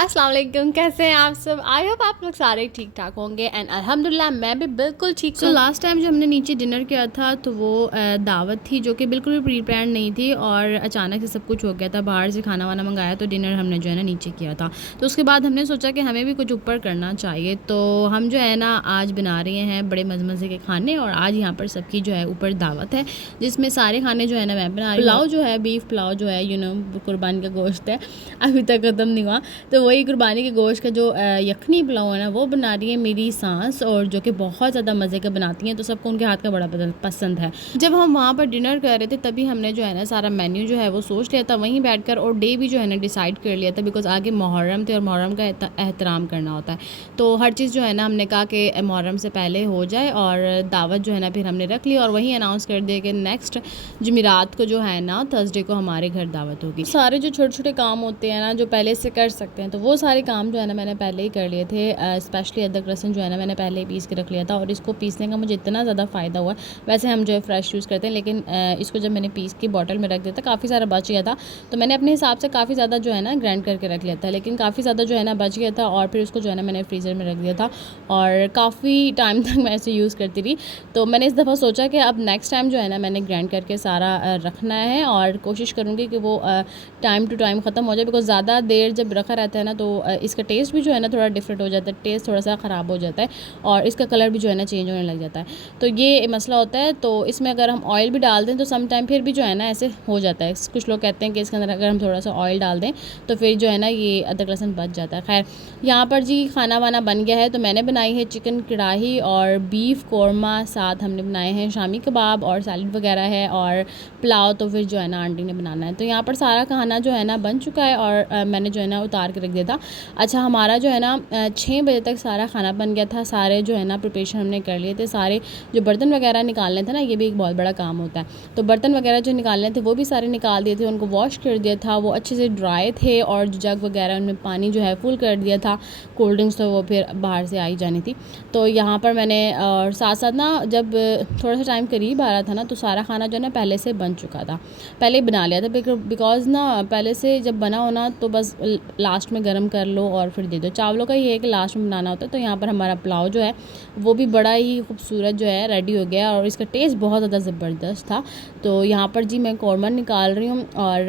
अस्सलाम वालेकुम, कैसे हैं आप सब। आई होप आप लोग सारे ठीक ठाक होंगे एंड अल्हम्दुलिल्लाह मैं भी बिल्कुल ठीक हूँ। लास्ट टाइम जो हमने नीचे डिनर किया था तो वो दावत थी जो कि बिल्कुल भी प्री प्लान नहीं थी और अचानक से सब कुछ हो गया था। बाहर से खाना वाना मंगाया तो डिनर हमने जो है ना नीचे किया था। तो उसके बाद हमने सोचा कि हमें भी कुछ ऊपर करना चाहिए, तो हम जो है ना आज बना रहे हैं बड़े मज़े मज़े के खाने। और आज यहाँ पर सबकी जो है ऊपर दावत है जिसमें सारे खाने जो है ना मैं बना रही हूँ। पुलाव जो है, बीफ पुलाव जो है कुर्बानी का गोश्त है, अभी तक ख़त्म नहीं हुआ। तो वही कुर्बानी के गोश्त का जो यखनी पुलाव है ना वो बना रही है मेरी सास, और जो कि बहुत ज़्यादा मज़े का बनाती हैं, तो सबको उनके हाथ का बड़ा पसंद है। जब हम वहाँ पर डिनर कर रहे थे तभी हमने जो है ना सारा मेन्यू जो है वो सोच लिया था वहीं बैठकर, और डे भी जो है ना डिसाइड कर लिया था बिकॉज आगे मुहर्रम थे और मुहर्रम का एहतराम करना होता है। तो हर चीज़ जो है ना हमने कहा कि मुहर्रम से पहले हो जाए, और दावत जो है ना फिर हमने रख ली और वहीं अनाउंस कर दिया कि नेक्स्ट जुमेरात को जो है ना थर्सडे को हमारे घर दावत होगी। सारे जो छोटे छोटे काम होते हैं ना जो पहले से कर सकते हैं तो वो सारे काम जो है ना मैंने पहले ही कर लिए थे। स्पेशली अदरक लहसुन जो है ना मैंने पहले ही पीस के रख लिया था, और इसको पीसने का मुझे इतना ज़्यादा फ़ायदा हुआ। वैसे हम जो है फ्रेश यूज़ करते हैं, लेकिन इसको जब मैंने पीस की बॉटल में रख दिया था काफ़ी सारा बच गया था, तो मैंने अपने हिसाब से काफ़ी ज़्यादा जो है ना ग्राइंड करके रख लिया था, लेकिन काफ़ी ज़्यादा जो है ना बच गया था, और फिर उसको जो है ना मैंने फ्रीज़र में रख दिया था और काफ़ी टाइम तक मैं ऐसे यूज़ करती रही। तो मैंने इस दफ़ा सोचा कि अब नेक्स्ट टाइम जो है ना मैंने ग्राइंड करके सारा रखना है, और कोशिश करूँगी कि वो टाइम टू टाइम ख़त्म हो जाए, बिकॉज ज़्यादा देर जब रखा रहता है ना तो इसका टेस्ट भी जो है ना थोड़ा डिफरेंट हो जाता है, टेस्ट थोड़ा सा ख़राब हो जाता है और इसका कलर भी जो है ना चेंज होने लग जाता है। तो ये मसला होता है। तो इसमें अगर हम ऑयल भी डाल दें तो सम टाइम फिर भी जो है ना ऐसे हो जाता है। कुछ लोग कहते हैं कि इसके अंदर अगर हम थोड़ा सा ऑयल डाल दें तो फिर जो है ना ये अदरक लहसुन बच जाता है। खैर यहाँ पर जी खाना वाना बन गया है। तो मैंने बनाई है चिकन कढ़ाई और बीफ कौरमा, साथ हमने बनाए हैं शामी कबाब और सैलड वगैरह है, और पुलाव तो फिर जो है ना आंटी ने बनाना है। तो यहाँ पर सारा खाना जो है ना बन चुका है और मैंने जो है ना उतार के रख दिया था। अच्छा, हमारा जो है ना 6 बजे तक सारा खाना बन गया था। सारे जो है ना प्रिपरेशन हमने कर लिए थे। सारे जो बर्तन वगैरह निकालने थे ना, ये भी एक बहुत बड़ा काम होता है, तो बर्तन वगैरह जो निकालने थे वो भी सारे निकाल दिए थे, उनको वॉश कर दिया था, वो अच्छे से ड्राई थे, और जो जग वगैरह उनमें पानी जो है फुल कर दिया था। कोल्ड ड्रिंक्स तो वो फिर बाहर से आई जानी थी। तो यहाँ पर मैंने और साथ साथ ना जब थोड़ा सा टाइम करीब आ रहा था ना तो सारा खाना जो है ना पहले से बन चुका था, पहले ही बना लिया था, बिकॉज ना पहले से जब बना होना तो बस लास्ट में गर्म कर लो और फिर दे दो। चावलों का ये है कि लास्ट में बनाना होता है। तो यहाँ पर हमारा पुलाव जो है वो भी बड़ा ही खूबसूरत जो है रेडी हो गया, और इसका टेस्ट बहुत ज़्यादा ज़बरदस्त था। तो यहाँ पर जी मैं कौरमा निकाल रही हूँ, और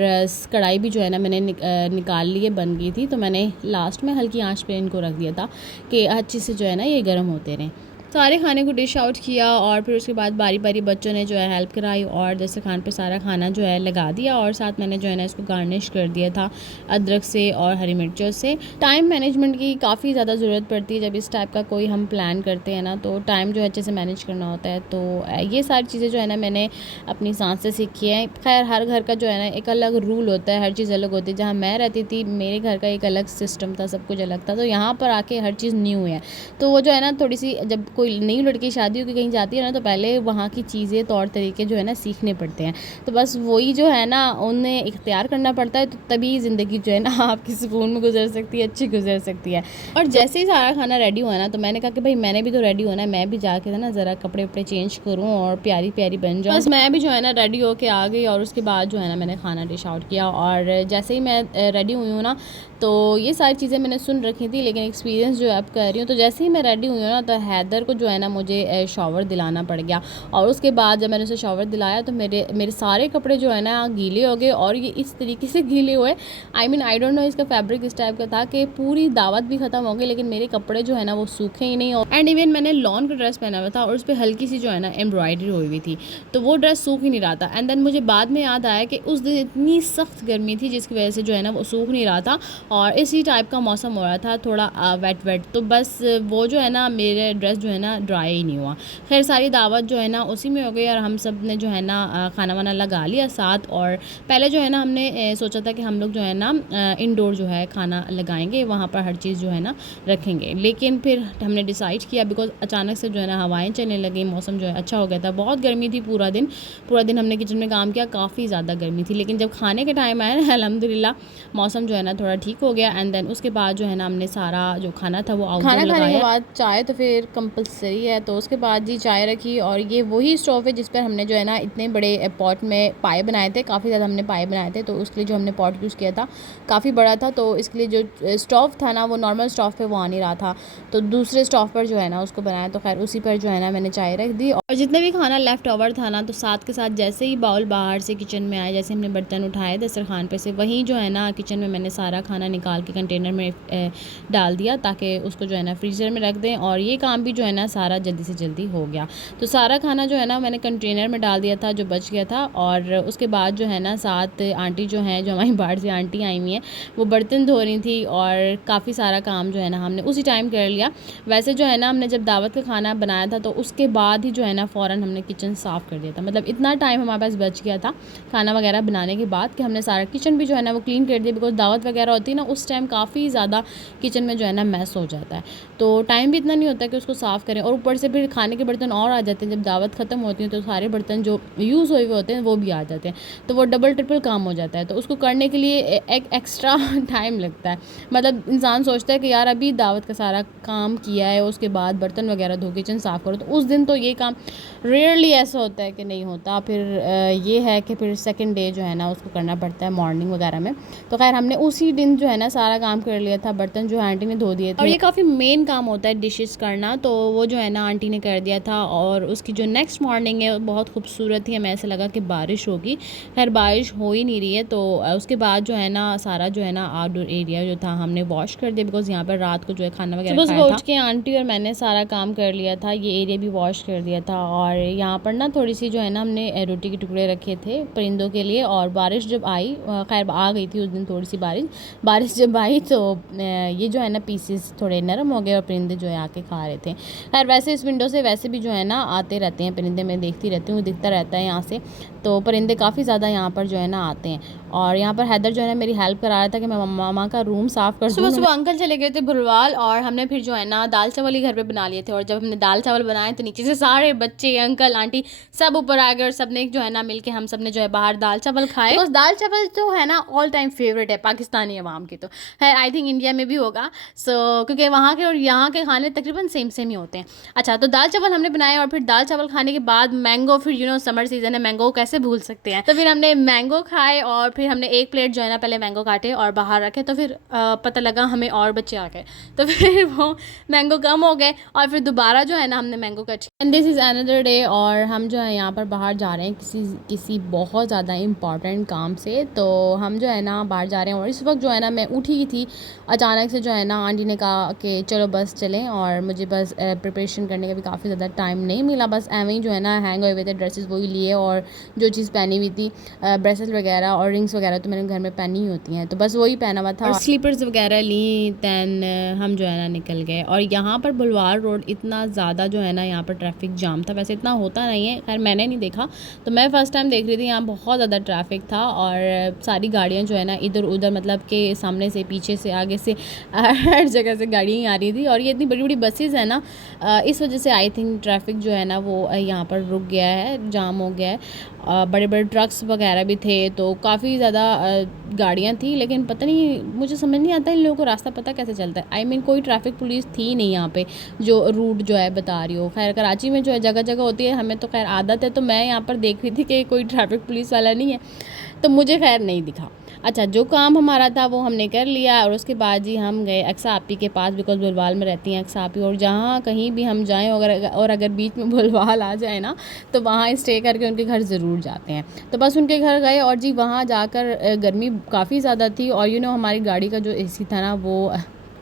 कढ़ाई भी जो है ना मैंने निकाल ली है, बन गई थी, तो मैंने लास्ट में हल्की आंच पे इनको रख दिया था कि अच्छे से जो है ना ये गर्म होते रहें। सारे खाने को डिश आउट किया, और फिर उसके बाद बारी बारी बच्चों ने जो है हेल्प कराई और दस्तरखान पे सारा खाना जो है लगा दिया, और साथ मैंने जो है ना इसको गार्निश कर दिया था अदरक से और हरी मिर्चों से। टाइम मैनेजमेंट की काफ़ी ज़्यादा ज़रूरत पड़ती है जब इस टाइप का कोई हम प्लान करते हैं ना, तो टाइम जो है अच्छे से मैनेज करना होता है। तो ये सारी चीज़ें जो है ना मैंने अपनी सांस से सीखी है। खैर हर घर का जो है ना एक अलग रूल होता है, हर चीज़ अलग होती है। जहाँ मैं रहती थी मेरे घर का एक अलग सिस्टम था, सब कुछ अलग था, तो यहाँ पर आके हर चीज़ न्यू है। तो वो जो है ना थोड़ी सी, जब कोई नई लड़की शादी होकर कहीं जाती है ना तो पहले वहाँ की चीज़ें तौर तरीके जो है ना सीखने पड़ते हैं, तो बस वही जो है ना उन्हें इख्तियार करना पड़ता है, तो तभी ज़िंदगी जो है ना आपकी सुकून में गुजर सकती है, अच्छी गुजर सकती है। और जैसे ही सारा खाना रेडी हुआ ना तो मैंने कहा कि भाई मैंने भी तो रेडी होना है, मैं भी जाके ना ज़रा कपड़े वपड़े चेंज करूँ और प्यारी प्यारी बन जाऊँ। बस मैं भी जो है ना रेडी होके आ गई, और उसके बाद जो है ना मैंने खाना डिश आउट किया, और जैसे ही मैं रेडी हुई हूँ ना तो ये सारी चीज़ें मैंने सुन रखी थी, लेकिन एक्सपीरियंस जो अब कर रही हूँ। तो जैसे ही मैं रेडी हुई हूँ ना तो हैदर को जो है ना मुझे शॉवर दिलाना पड़ गया, और उसके बाद जब मैंने उसे शॉवर दिलाया तो मेरे सारे कपड़े जो है ना गीले हो गए, और ये इस तरीके से गीले हुए, आई डोंट नो इसका फैब्रिक इस टाइप का था कि पूरी दावत भी ख़त्म हो गई लेकिन मेरे कपड़े जो है ना वो सूखे ही नहीं। एंड इवन मैंने लॉन का ड्रेस पहना हुआ था और उस पर हल्की सी जो है ना एम्ब्रॉयडरी हुई हुई थी, तो वो ड्रेस सूख ही नहीं रहा था। एंड देन मुझे बाद में याद आया कि उस दिन इतनी सख्त गर्मी थी जिसकी वजह से जो है ना वो सूख नहीं रहा था, और इसी टाइप का मौसम हो रहा था, थोड़ा वेट वेट, तो बस वो जो है ना मेरे ड्रेस जो है ना ड्राई ही नहीं हुआ। खैर सारी दावत जो है ना उसी में हो गई, और हम सब ने जो है ना खाना वाना लगा लिया साथ। और पहले जो है ना हमने सोचा था कि हम लोग जो है ना इंडोर जो है खाना लगाएंगे, वहाँ पर हर चीज़ जो है ना रखेंगे, लेकिन फिर हमने डिसाइड किया बिकॉज अचानक से जो है ना हवाएं चलने लगी, मौसम जो है अच्छा हो गया था। बहुत गर्मी थी, पूरा दिन हमने किचन में काम किया, काफ़ी ज़्यादा गर्मी थी, लेकिन जब खाने के टाइम आया ना अल्हम्दुलिल्लाह मौसम जो है ना थोड़ा ठीक हो गया। एंड देन उसके बाद जो है ना हमने सारा जो खाना था वो आउटडोर लगाया। खाने के बाद चाय तो फिर कंपल्सरी सही है। तो उसके बाद जी चाय रखी, और ये वही स्टोव है जिस पर हमने जो है ना इतने बड़े पॉट में पाए बनाए थे, काफ़ी ज़्यादा हमने पाए बनाए थे। तो उसके लिए जो हमने पॉट यूज़ किया था काफ़ी बड़ा था, तो इसके लिए जो स्टोव था ना वो नॉर्मल स्टोव पे वो आ नहीं रहा था, तो दूसरे स्टोव पर जो है ना उसको बनाया। तो खैर उसी पर जो है ना मैंने चाय रख दी, और जितने भी खाना लेफ़्ट ओवर था ना, तो साथ के साथ जैसे ही बाउल बाहर से किचन में आए, जैसे हमने बर्तन उठाए दस्तरखान पे से, वहीं जो है ना किचन में मैंने सारा खाना निकाल के कंटेनर में डाल दिया, ताकि उसको जो है ना फ्रीज़र में रख दें। और ये काम भी जो है ना सारा जल्दी से जल्दी हो गया। तो सारा खाना जो है ना मैंने कंटेनर में डाल दिया था जो बच गया था। और उसके बाद जो है ना साथ आंटी जो हैं, जो हमारी बाहर से आंटी आई हुई हैं, वो बर्तन धो रही थी, और काफ़ी सारा काम जो है ना हमने उसी टाइम कर लिया। वैसे जो है ना हमने जब दावत का खाना बनाया था तो उसके बाद ही जो है ना फ़ौरन हमने किचन साफ़ कर दिया था। मतलब इतना टाइम हमारे पास बच गया था खाना वगैरह बनाने के बाद कि हमने सारा किचन भी जो है ना वो क्लीन कर दिया। बिकॉज दावत वगैरह होती है ना, उस टाइम काफ़ी ज़्यादा किचन में जो है ना मैस हो जाता है, तो टाइम भी इतना नहीं होता कि उसको साफ़ करें। और ऊपर से फिर खाने के बर्तन और आ जाते हैं। जब दावत ख़त्म होती है तो सारे बर्तन जो यूज़ हुए होते हैं वो भी आ जाते हैं, तो वो डबल ट्रिपल काम हो जाता है। तो उसको करने के लिए एक एक्स्ट्रा टाइम लगता है। मतलब इंसान सोचता है कि यार अभी दावत का सारा काम किया है, उसके बाद बर्तन वगैरह धो किचन साफ़ करो, तो उस दिन तो ये काम रेयरली ऐसा होता है कि नहीं होता। फिर ये है कि फिर सेकंड डे जो है ना उसको करना पड़ता है मॉर्निंग वगैरह में। तो खैर हमने उसी दिन जो है ना सारा काम कर लिया था, बर्तन जो आंटी ने धो दिए थे, और ये काफ़ी मेन काम होता है डिशेस करना, तो वो जो है ना आंटी ने कर दिया था। और उसकी जो नेक्स्ट मॉर्निंग है बहुत खूबसूरत थी, हमें ऐसा लगा कि बारिश होगी, खैर बारिश हो ही नहीं रही है। तो उसके बाद जो है ना सारा जो है ना आउटडोर एरिया जो था हमने वॉश कर दिया, बिकॉज यहाँ पर रात को जो है खाना वगैरह खाया था। उठ के आंटी और मैंने सारा काम कर लिया था, ये एरिया भी वॉश कर दिया था। और यहाँ पर ना थोड़ी सी जो है ना हमने रोटी के टुकड़े रखे थे परिंदों के लिए, और बारिश जब आई, खैर आ गई थी उस दिन थोड़ी सी बारिश जब आई तो ये जो है ना पीसेस थोड़े नरम हो गए और परिंदे जो है आके खा रहे थे। खैर वैसे इस विंडो से वैसे भी जो है ना आते रहते हैं परिंदे, मैं देखती रहती हूँ, दिखता रहता है यहाँ से, तो परिंदे काफ़ी ज़्यादा यहाँ पर जो है ना आते हैं। और यहाँ पर हैदर जो है ना मेरी हेल्प करा रहा था कि मैं मामा का रूम साफ़ कर दूँ। सुबह सुबह अंकल चले गए थे भुलवाल, और हमने फिर जो है ना दाल चावल ही घर पे बना लिए थे। और जब हमने दाल चावल बनाए तो नीचे से सारे बच्चे अंकल आंटी सब ऊपर आ गए, और सब ने जो है ना मिलके हम सब ने जो है बाहर दाल चावल खाए। तो दाल चावल जो है ना ऑल टाइम फेवरेट है पाकिस्तानी अवाम की, तो है आई थिंक इंडिया में भी होगा। क्योंकि वहाँ के और यहाँ के खाने तकरीबन सेम ही होते हैं। अच्छा, तो दाल चावल हमने बनाए, और फिर दाल चावल खाने के बाद मैंगो, फिर समर सीज़न है, मैंगो कैसे भूल सकते हैं। तो फिर हमने मैंगो खाए, और फिर हमने एक प्लेट जो है ना पहले मैंगो काटे और बाहर रखे, तो फिर पता लगा हमें और बच्चे आ गए, तो फिर वो मैंगो कम हो गए, और फिर दोबारा जो है ना हमने mango cut. And this is another day, और हम जो है यहाँ पर बाहर जा रहे हैं किसी बहुत ज़्यादा इम्पॉर्टेंट काम से। तो हम जो है ना बाहर जा रहे हैं, और इस वक्त जो है ना मैं उठी ही थी, अचानक से जो है ना आंटी ने कहा कि चलो बस चलें, और मुझे बस प्रिपरेशन करने का भी काफ़ी ज़्यादा टाइम नहीं मिला, बस एवं ही जो है ना हैंग हुए थे ड्रेसेस वही लिए, और जो चीज़ पहनी हुई थी ब्रेसलेट वगैरह और रिंग्स वगैरह तो मैंने घर में पहनी ही होती हैं, तो बस वही पहना हुआ था, और स्लीपर्स वगैरह ली। दैन हम जो है ना निकल गए। और यहाँ पर बुलवार रोड इतना ज़्यादा जो है ना यहाँ पर ट्रैफिक जाम था, वैसे इतना होता नहीं है, खैर मैंने नहीं देखा, तो मैं फ़र्स्ट टाइम देख रही थी, यहाँ बहुत ज़्यादा ट्रैफिक था। और सारी गाड़ियाँ जो है ना इधर उधर, मतलब कि सामने से पीछे से आगे से हर जगह से गाड़ियाँ आ रही थी। और ये इतनी बड़ी बड़ी बसेज़ है ना, इस वजह से आई थिंक ट्रैफिक जो है ना वो यहाँ पर रुक गया है, जाम हो गया है। बड़े बड़े ट्रक्स वगैरह भी थे, तो काफ़ी ज़्यादा गाड़ियाँ थी, लेकिन पता नहीं, मुझे समझ नहीं आता इन लोगों को रास्ता पता कैसे चलता है। आई मीन कोई ट्रैफिक पुलिस थी नहीं यहाँ पे जो रूट जो है बता रही हो। खैर कराची में जो है जगह जगह होती है, हमें तो खैर आदत है, तो मैं यहाँ पर देख रही थी कि कोई ट्रैफिक पुलिस वाला नहीं है, तो मुझे खैर नहीं दिखा। अच्छा, जो काम हमारा था वो हमने कर लिया, और उसके बाद जी हम गए अक्सा आपी के पास, बिकॉज बुलवाल में रहती हैं अक्सा आपी, और जहाँ कहीं भी हम जाएं अगर बीच में बुलवाल आ जाए ना, तो वहाँ स्टे करके उनके घर ज़रूर जाते हैं। तो बस उनके घर गए, और जी वहाँ जाकर गर्मी काफ़ी ज़्यादा थी, और हमारी गाड़ी का जो एसी था ना वो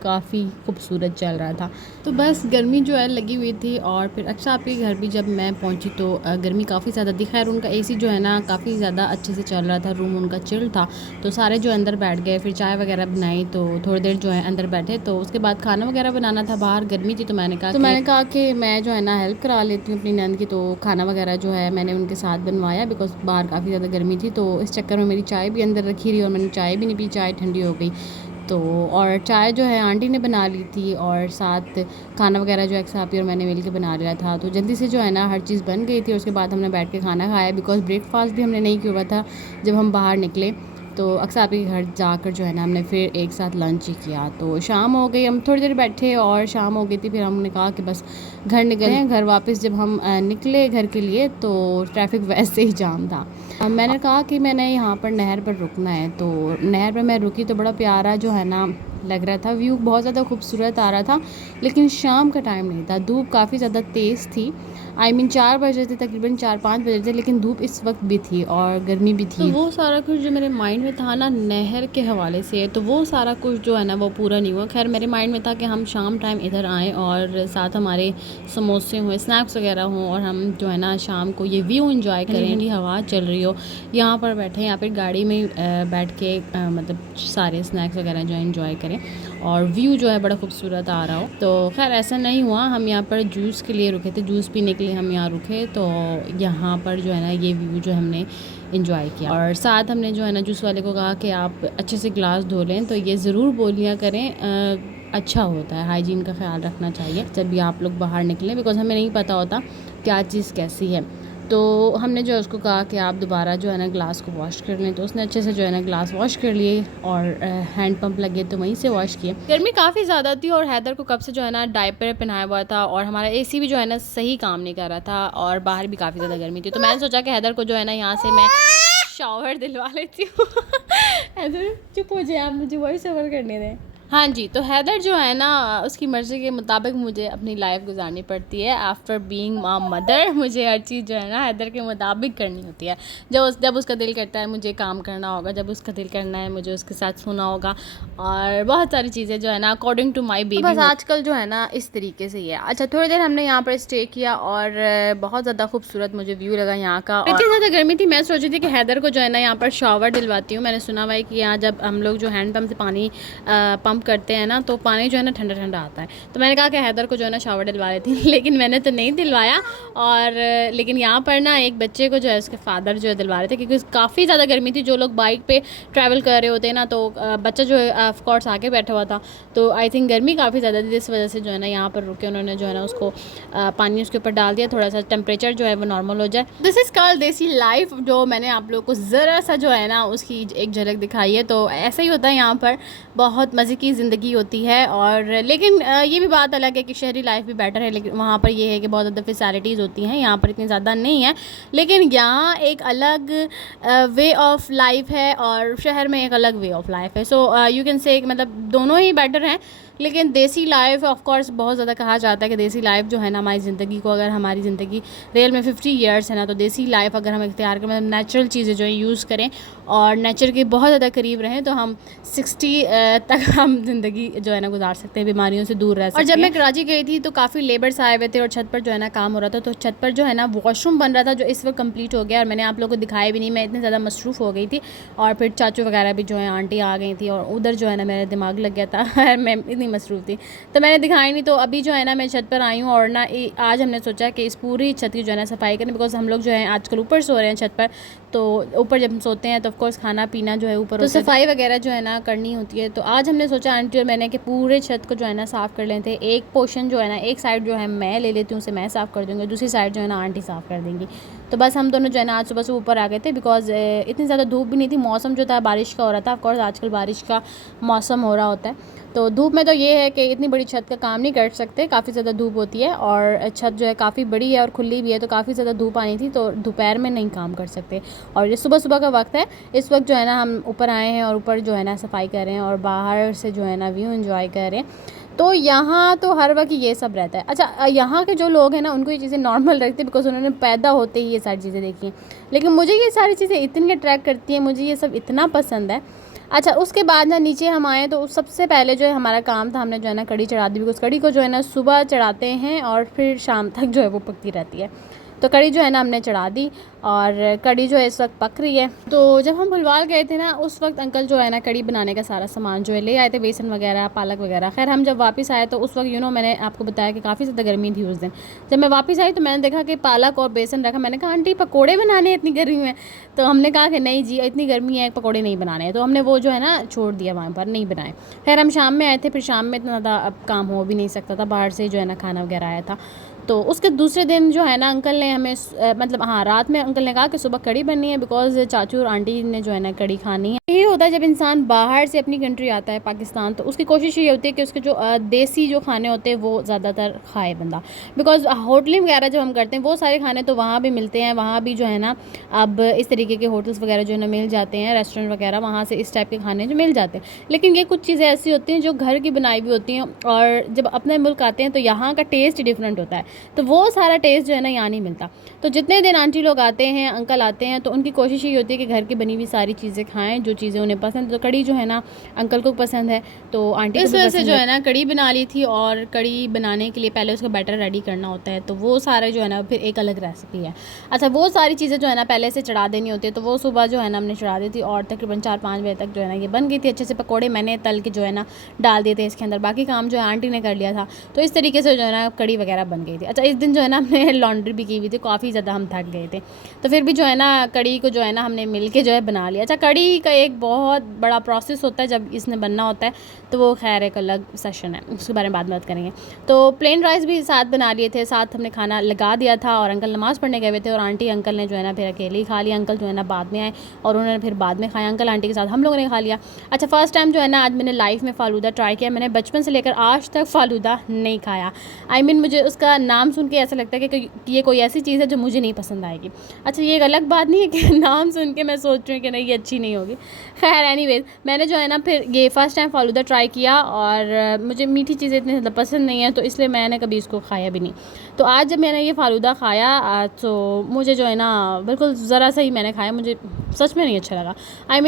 काफ़ी खूबसूरत चल रहा था, तो बस गर्मी जो है लगी हुई थी। और फिर अक्सा आपके घर भी जब मैं पहुंची तो गर्मी काफ़ी ज़्यादा थी। खैर उनका एसी जो है ना काफ़ी ज़्यादा अच्छे से चल रहा था, रूम उनका चिल था, तो सारे जो अंदर बैठ गए, फिर चाय वगैरह बनाई, तो थोड़ी देर जो है अंदर बैठे। तो उसके बाद खाना वगैरह बनाना था, बाहर गर्मी थी, तो मैंने कहा कि मैं जो है ना हेल्प करा लेती हूँ अपनी नंद की। तो खाना वगैरह जो है मैंने उनके साथ बनवाया, बिकॉज बाहर काफ़ी ज़्यादा गर्मी थी, तो इस चक्कर में मेरी चाय भी अंदर रखी रही, और मैंने चाय भी नहीं पी, चाय ठंडी हो गई। तो और चाय जो है आंटी ने बना ली थी, और साथ खाना वगैरह जो अक्सा आपी और मैंने मिल के बना लिया था, तो जल्दी से जो है ना हर चीज़ बन गई थी। उसके बाद हमने बैठ के खाना खाया, बिकॉज ब्रेकफास्ट भी हमने नहीं किया हुआ था जब हम बाहर निकले। तो अक्सापी के घर जाकर जो है ना हमने फिर एक साथ लंच ही किया। तो शाम हो गई, हम थोड़ी देर बैठे और शाम हो गई थी। फिर हमने कहा कि बस घर निकले हैं। घर वापस जब हम निकले घर के लिए तो ट्रैफिक वैसे ही जाम था। मैंने कहा कि मैंने यहाँ पर नहर पर रुकना है, तो नहर पर मैं रुकी तो बड़ा प्यारा जो है ना लग रहा था, व्यू बहुत ज़्यादा खूबसूरत आ रहा था। लेकिन शाम का टाइम नहीं था, धूप काफ़ी ज़्यादा तेज़ थी। I mean 4 बजे थे, तकरीबन 4-5 बजे थे, लेकिन धूप इस वक्त भी थी और गर्मी भी थी। तो वो सारा कुछ जो मेरे माइंड में था ना नहर के हवाले से, तो वो सारा कुछ जो है ना वो पूरा नहीं हुआ। खैर मेरे माइंड में था कि हम शाम टाइम इधर आएँ और साथ हमारे समोसे हों, स्नैक्स वगैरह हों और हम जो है ना शाम को ये व्यू एंजॉय करें, ठंडी हवा चल रही हो, यहाँ पर बैठे, यहाँ पर गाड़ी में बैठ के मतलब सारे स्नैक्स वगैरह जो है एंजॉय करें और व्यू जो है बड़ा खूबसूरत आ रहा हो। तो खैर ऐसा नहीं हुआ। हम यहाँ पर जूस के लिए रुके थे, जूस पीने के लिए हम यहाँ रुके। तो यहाँ पर जो है ना ये व्यू जो हमने इंजॉय किया और साथ हमने जो है ना जूस वाले को कहा कि आप अच्छे से ग्लास धो लें, तो ये ज़रूर बोल लिया करें, अच्छा होता है, हाइजीन का ख्याल रखना चाहिए जब भी आप लोग बाहर निकलें, बिकॉज़ हमें नहीं पता होता क्या चीज़ कैसी है। तो हमने जो है उसको कहा कि आप दोबारा जो है ना ग्लास को वॉश कर लें, तो उसने अच्छे से जो है ना ग्लास वॉश कर लिए और हैंड पंप लगे तो वहीं से वॉश किए। गर्मी काफ़ी ज़्यादा थी और हैदर को कब से जो है ना डायपर पहनाया हुआ था और हमारा एसी भी जो है ना सही काम नहीं कर रहा था और बाहर भी काफ़ी ज़्यादा गर्मी थी। तो मैंने सोचा कि हैदर को जो है ना यहाँ से मैं शावर दिलवा लेती हूँ। हैदर चुप हो जाए, आप मुझे वॉइस ओवर करने दें। हाँ जी, तो हैदर जो है ना उसकी मर्ज़ी के मुताबिक मुझे अपनी लाइफ गुजारनी पड़ती है। आफ्टर बीइंग मदर मुझे हर चीज़ जो है ना हैदर के मुताबिक करनी होती है। जब उसका दिल करता है मुझे काम करना होगा, जब उसका दिल करना है मुझे उसके साथ सोना होगा और बहुत सारी चीज़ें जो है ना अकॉर्डिंग टू माई बेबी। बस आजकल जो है ना इस तरीके से ही है। अच्छा, थोड़ी देर हमने यहाँ पर स्टे किया और बहुत ज़्यादा खूबसूरत मुझे व्यू लगा यहाँ का। इतनी ज़्यादा गर्मी थी, मैं सोची थी कि हैदर को जो है ना यहाँ पर शावर दिलवाती हूँ। मैंने सुना हुआ है कि यहाँ जब हम लोग जो हैंड पम्प से पानी पंप करते हैं ना तो पानी जो है ना ठंडा ठंडा आता है। तो मैंने कहा कि हैदर को जो है ना शावर दिलवा लेती हूँ, लेकिन मैंने तो नहीं दिलवाया। और लेकिन यहाँ पर ना एक बच्चे को जो है उसके फादर जो है दिलवा रहे थे, क्योंकि काफ़ी ज़्यादा गर्मी थी। जो लोग बाइक पे ट्रैवल कर रहे होते हैं ना, तो बच्चा जो है ऑफ कोर्स आके बैठा हुआ था, तो आई थिंक गर्मी काफ़ी ज़्यादा थी, इस वजह से जो है ना यहाँ पर रुके उन्होंने जो है ना उसको पानी उसके ऊपर डाल दिया, थोड़ा सा टेम्परेचर जो है वो नॉर्मल हो जाए। दिस इज़ कॉल्ड देसी लाइफ, जो मैंने आप लोग को ज़रा सा जो है ना उसकी एक झलक दिखाई है। तो ऐसा ही होता है, यहाँ पर बहुत मज़े की ज़िंदगी होती है। और लेकिन ये भी बात अलग है कि शहरी लाइफ भी बेटर है, लेकिन वहाँ पर ये है कि बहुत ज़्यादा फैसिलिटीज़ होती हैं, यहाँ पर इतनी ज़्यादा नहीं है। लेकिन यहाँ एक अलग वे ऑफ लाइफ है और शहर में एक अलग वे ऑफ लाइफ है। सो यू कैन से मतलब दोनों ही बेटर हैं। लेकिन देसी लाइफ ऑफ कोर्स बहुत ज़्यादा कहा जाता है कि देसी लाइफ जो है ना हमारी ज़िंदगी को, अगर हमारी ज़िंदगी रियल में 50 ईयर्स है ना, तो देसी लाइफ अगर हम इख्तियार करें, मतलब नेचुरल चीज़ें जो है यूज़ करें और नेचर के बहुत ज़्यादा करीब रहें, तो हम 60 तक हम ज़िंदगी जो है ना गुजार सकते हैं, बीमारियों से दूर रह सकते हैं। और जब मैं कराची गई थी तो काफ़ी लेबर्स आए हुए थे और छत पर जो है ना काम हो रहा था। तो छत पर जो है ना वॉशरूम बन रहा था, जो इस वक्त कंप्लीट हो गया और मैंने आप लोगों को दिखाया भी नहीं, मैं इतनी ज़्यादा मसरूफ़ हो गई थी। और फिर चाचू वगैरह भी जो है आंटी आ गई थी और उधर जो है ना मेरा दिमाग लग गया था। मैं इतनी मसरूफ़ थी तो मैंने दिखाई नहीं। तो अभी जो है ना मैं छत पर आई हूँ और ना आज हमने सोचा कि इस पूरी छत की जो है ना सफाई करें, बिकॉज हम लोग जो है आजकल ऊपर सो रहे हैं छत पर। तो ऊपर जब हम सोते हैं तो ऑफकोर्स खाना पीना जो है ऊपर, तो सफाई वगैरह जो है ना करनी होती है। तो आज हमने सोचा आंटी और मैंने कि पूरे छत को जो है ना साफ़ कर लेते हैं। एक पोर्शन जो है ना, एक साइड जो है मैं ले लेती हूँ, उसे मैं साफ़ कर दूँगी, दूसरी साइड जो है ना आंटी साफ़ कर देंगी। तो बस हम दोनों जो है ना आज सुबह से ऊपर आ गए थे, बिकॉज इतनी ज़्यादा धूप भी नहीं थी, मौसम जो था बारिश का हो रहा था। ऑफकोर्स आजकल बारिश का मौसम हो रहा होता है, तो धूप में तो ये है कि इतनी बड़ी छत का काम नहीं कर सकते, काफ़ी ज़्यादा धूप होती है और छत जो है काफ़ी बड़ी है और खुली भी है, तो काफ़ी ज़्यादा धूप आनी थी, तो दोपहर में नहीं काम कर सकते। और ये सुबह सुबह का वक्त है, इस वक्त जो है ना हम ऊपर आए हैं और ऊपर जो है ना सफाई कर रहे हैं और बाहर से जो है ना व्यू एंजॉय कर रहे हैं। तो यहाँ तो हर वक्त ये सब रहता है। अच्छा, यहाँ के जो लोग हैं ना उनको ये चीज़ें नॉर्मल रखती है, बिकॉज उन्होंने पैदा होते ही ये सारी चीज़ें देखी हैं। लेकिन मुझे ये सारी चीज़ें इतनी अट्रैक्ट करती हैं, मुझे ये सब इतना पसंद है। अच्छा, उसके बाद ना नीचे हम आए तो सबसे पहले जो है हमारा काम था, हमने जो है ना कड़ी चढ़ा दी, बिकॉज कड़ी को जो है ना सुबह चढ़ाते हैं और फिर शाम तक जो है वो पकती रहती है। तो कड़ी जो है ना हमने चढ़ा दी और कड़ी जो है इस वक्त पक रही है। तो जब हम भुलवाल गए थे ना उस वक्त अंकल जो है ना कड़ी बनाने का सारा सामान जो है ले आए थे, बेसन वगैरह, पालक वगैरह। खैर हम जब वापस आए तो उस वक्त मैंने आपको बताया कि काफ़ी ज़्यादा गर्मी थी उस दिन। जब मैं वापस आई तो मैंने देखा कि पालक और बेसन रखा। मैंने कहा आंटी पकोड़े बनाने इतनी गर्मी में? तो हमने कहा कि नहीं जी, इतनी गर्मी है, पकोड़े नहीं बनाने हैं। तो हमने वो जो है ना छोड़ दिया, वहाँ पर नहीं बनाए। खैर हम शाम में आए थे, फिर शाम में इतना ज़्यादा अब काम हो भी नहीं सकता था, बाहर से जो है ना खाना वगैरह आया था। तो उसके दूसरे दिन जो है ना अंकल ने हमें मतलब हाँ रात में अंकल ने कहा कि सुबह कड़ी बननी है, बिकॉज़ चाचू और आंटी ने जो है ना कड़ी खानी है। यही होता है जब इंसान बाहर से अपनी कंट्री आता है पाकिस्तान, तो उसकी कोशिश ये होती है कि उसके जो देसी जो खाने होते हैं वो ज़्यादातर खाए बंदा, बिकॉज़ होटलिंग वगैरह जब हम करते हैं वो सारे खाने तो वहाँ भी मिलते हैं, वहाँ भी जो है ना अब इस तरीके के होटल्स वगैरह जो है ना मिल जाते हैं, रेस्टोरेंट वगैरह वहाँ से इस टाइप के खाने जो मिल जाते हैं। लेकिन ये कुछ चीज़ें ऐसी होती हैं जो घर की बनाई हुई होती हैं, और जब अपने मुल्क आते हैं तो यहाँ का टेस्ट डिफरेंट होता है, तो वो सारा टेस्ट जो है ना यहाँ नहीं मिलता। तो जितने दिन आंटी लोग आते हैं, अंकल आते हैं, तो उनकी कोशिश ये होती है कि घर की बनी हुई सारी चीज़ें खाएं, जो चीज़ें उन्हें पसंद। तो कड़ी जो है ना अंकल को पसंद है, तो आंटी इस वजह से जो है ना कड़ी बना ली थी। और कड़ी बनाने के लिए पहले उसका बैटर रेडी करना होता है, तो वो सारे जो है ना फिर एक अलग रेसिपी है। अच्छा, वो सारी चीज़ें जो है ना पहले से चढ़ा देनी होती है, तो वो सुबह जो है ना हमने चढ़ा दी थी, और तकरीबन 4-5 बजे तक जो है ना ये बन गई थी अच्छे से। पकौड़े मैंने तल के जो है ना डाल दिए थे इसके अंदर, बाकी काम जो है आंटी ने कर लिया था। तो इस तरीके से जो है ना कड़ी वगैरह बन गई थी। अच्छा, इस दिन जो है ना हमने लॉन्ड्री भी की हुई थी, काफ़ी ज़्यादा हम थक गए थे, तो फिर भी जो है ना कड़ी को जो है ना हमने मिल के जो है बना लिया। अच्छा, कड़ी का एक बहुत बड़ा प्रोसेस होता है जब इसने बनना होता है, तो वो खैर एक अलग सेशन है, उसके बारे में बाद में बात करेंगे। तो प्लेन राइस भी साथ बना लिए थे, साथ हमने खाना लगा दिया था, और अंकल नमाज़ पढ़ने गए हुए थे, और आंटी अंकल ने जो है ना फिर अकेले ही खा लिया। अंकल जो है ना बाद में आए और उन्होंने फिर बाद में खाया, अंकल आंटी के साथ हम लोगों ने खा लिया। अच्छा, फ़र्स्ट टाइम जो है ना आज मैंने लाइफ में फ़ालूदा ट्राई किया। मैंने बचपन से लेकर आज तक फ़ालूदा नहीं खाया। मुझे उसका नाम सुन के ऐसा लगता है कि ये कोई ऐसी चीज़ है जो मुझे नहीं पसंद आएगी। अच्छा, ये एक अलग बात नहीं है कि नाम सुन के मैं सोच रही हूँ कि नहीं ये अच्छी नहीं होगी। खैर एनीवेज़, मैंने जो है ना फिर ये फ़र्स्ट टाइम फ़ालूदा ट्राई किया, और मुझे मीठी चीज़ें इतनी ज़्यादा पसंद नहीं है, तो इसलिए मैंने कभी इसको खाया भी नहीं। तो आज जब मैंने ये फ़ालूदा खाया तो मुझे जो है ना बिल्कुल ज़रा सा ही मैंने खाया, मुझे सच में नहीं अच्छा लगा।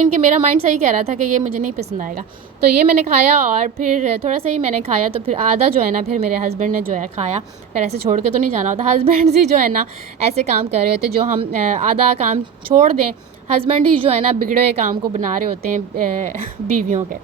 कि मेरा माइंड सही कह रहा था कि ये मुझे नहीं पसंद आएगा। तो ये मैंने खाया, और फिर थोड़ा सा ही मैंने खाया, तो फिर आधा जो है ना फिर मेरे हस्बैंड ने जो है खाया। फिर ऐसे छोड़ के तो नहीं जाना होता, हस्बैंड ही जो है ना ऐसे काम कर रहे होते, जो हम आधा काम छोड़ दें, हस्बैंड ही जो है ना बिगड़े हुए काम को बना रहे होते हैं बीवियों के।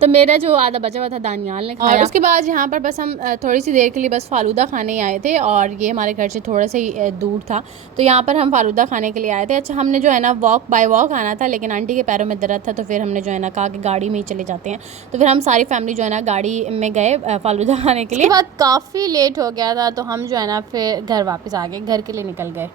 तो मेरा जो आधा बचा हुआ था दानियाल ने खाया, और उसके बाद यहाँ पर बस हम थोड़ी सी देर के लिए बस फ़ालूदा खाने ही आए थे, और ये हमारे घर से थोड़ा सा ही दूर था, तो यहाँ पर हम फ़ालूदा खाने के लिए आए थे। अच्छा, हमने जो है ना वॉक बाय वॉक आना था, लेकिन आंटी के पैरों में दर्द था, तो फिर हमने जो है ना कहा कि गाड़ी में ही चले जाते हैं। तो फिर हम सारी फैमिली जो है ना गाड़ी में गए फ़ालूदा खाने के लिए। उसके बाद काफ़ी लेट हो गया था, तो हम जो है ना फिर घर वापस आ गए, घर के लिए निकल गए।